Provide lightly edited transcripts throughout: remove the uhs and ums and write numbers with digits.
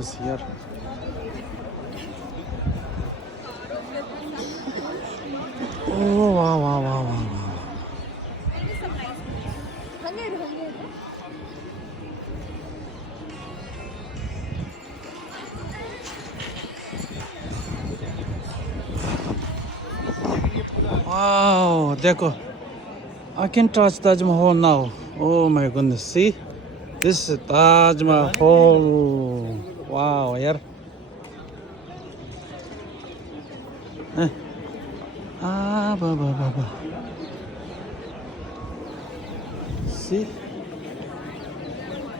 goodness यार. Oh wow wow wow wow. Wow, देखो. I can touch Taj Mahal now. Oh my goodness, see? This is Taj Mahal. Wow, यार. Ba. See?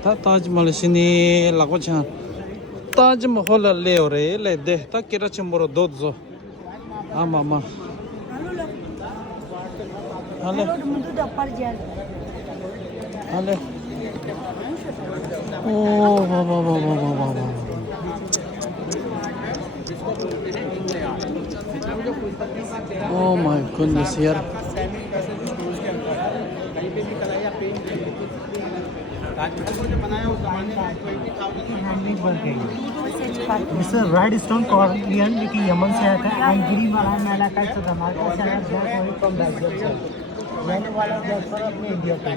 Taj Mahal sini lagu chan. Taj Mahal le ore le de ta kira chimboro dodzo. Mama. Ale. Ale. Oh, wow. Oh my goodness यार. This is red stone Corallian, जो कि Yemen से आता है. And green वाला मैला का जो हमारे से आता from Belgium. मैंने वाला ब्लैक अपने इंडिया का.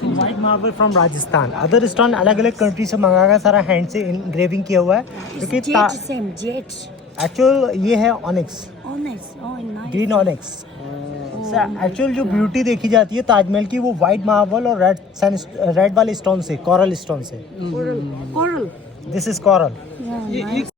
So white marble from Rajasthan. Other stone अलग-अलग कंट्री से मंगाया सारा हैंड से इंग्रेविंग किया हुआ है. क्योंकि jet. एक्चुअल ये है onyx. Onyx. Oh, nice. Green onyx. Actual जो ब्यूटी देखी जाती है ताजमहल की वो व्हाइट मार्बल और रेड वाले स्टोन से, कोरल स्टोन से. Coral. This is coral. Yeah, nice.